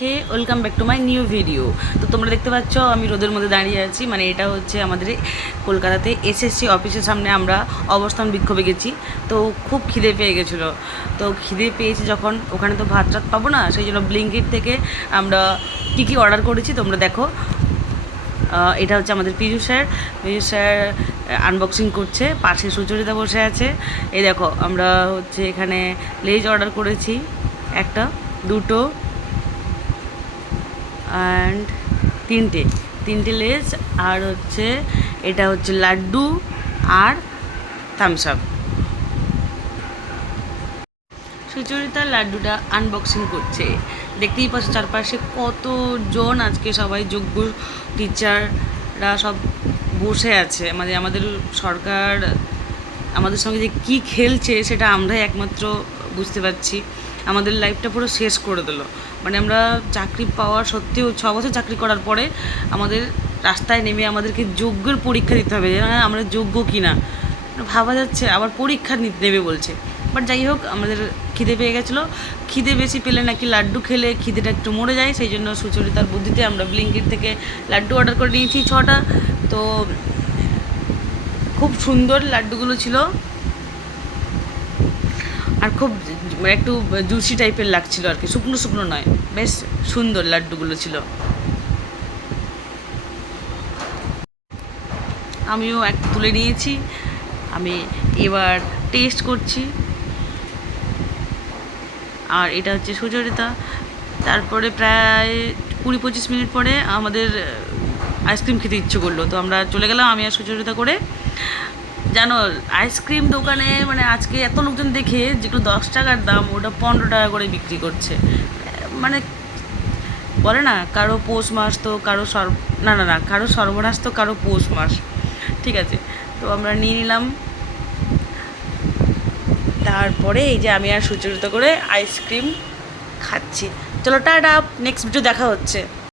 Hey welcome back to my new video তো তোমরা দেখতে পাচ্ছ, আমি রোদের মধ্যে দাঁড়িয়ে আছি। মানে এটা হচ্ছে আমাদের কলকাতাতে এসএসসি অফিসের সামনে আমরা অবস্থান বিক্ষোভে গেছি। তো খুব খিদে পেয়ে গেছিল। তো খিদে পেয়েছি যখন ওখানে তো ভাত টাত পাবো না, সেই জন্য ব্লিঙ্কিট থেকে আমরা কী কী অর্ডার করেছি তোমরা দেখো। এটা হচ্ছে আমাদের Piju sir. Piju sir unboxing করছে। পাশে সুচরিতা বসে আছে। এই দেখো, আমরা হচ্ছে এখানে লেজ অর্ডার করেছি। একটা, দুটো অ্যান্ড তিনটে। তিনটে লেজ, আর হচ্ছে এটা হচ্ছে লাড্ডু আর থামস আপ সুচরিতা লাড্ডুটা আনবক্সিং করছে। দেখতেই পাচ্ছ চারপাশে কতজন আজকে সবাই যোগ্য টিচাররা সব বসে আছে। মানে আমাদের সরকার আমাদের সঙ্গে যে কী খেলছে সেটা আমরাই একমাত্র বুঝতে পারছি। আমাদের লাইফটা পুরো শেষ করে দিল। মানে আমরা চাকরি পাওয়া সত্ত্বেও ছ বছর চাকরি করার পরে আমাদের রাস্তায় নেমে আমাদেরকে যোগ্যের পরীক্ষা দিতে হবে যে হ্যাঁ আমরা যোগ্য কি না ভাবা যাচ্ছে, আবার পরীক্ষা নেবে বলছে। বাট যাই হোক, আমাদের খিদে পেয়ে গেছিল। খিদে বেশি পেলে নাকি লাড্ডু খেলে, খিদেটা একটু মরে যায়, সেই জন্য সুচরিতার বুদ্ধিতে আমরা ব্লিঙ্কিট থেকে লাড্ডু অর্ডার করে নিয়েছি ছটা। তো খুব সুন্দর লাড্ডুগুলো ছিল। আর খুব মানে একটু জুসি টাইপের লাগছিল আর কি। শুকনো শুকনো নয়, বেশ সুন্দর লাড্ডুগুলো ছিল। আমিও এক তুলে নিয়েছি। আমি এবার টেস্ট করছি। আর এটা হচ্ছে সুচরিতা। তারপরে প্রায় কুড়ি পঁচিশ মিনিট পরে আমাদের আইসক্রিম খেতে ইচ্ছে করল। তো আমরা চলে গেলাম আমি আর সুচরিতা করে। জানো আইসক্রিম দোকানে মানে আজকে এত লোকজন দেখে যেগুলো দশ টাকার দাম, ওটা পনেরো টাকা করে বিক্রি করছে। মানে বলে না, কারও পৌষ মাস তো কারও সর না না না, কারও সর্বনাশ তো কারও পৌষ মাস। ঠিক আছে, তো আমরা নিয়ে নিলাম। তারপরে এই যে আমি আর সুচরিত করে আইসক্রিম খাচ্ছি। চলো, টাটা নেক্সট ভিডিও দেখা হচ্ছে।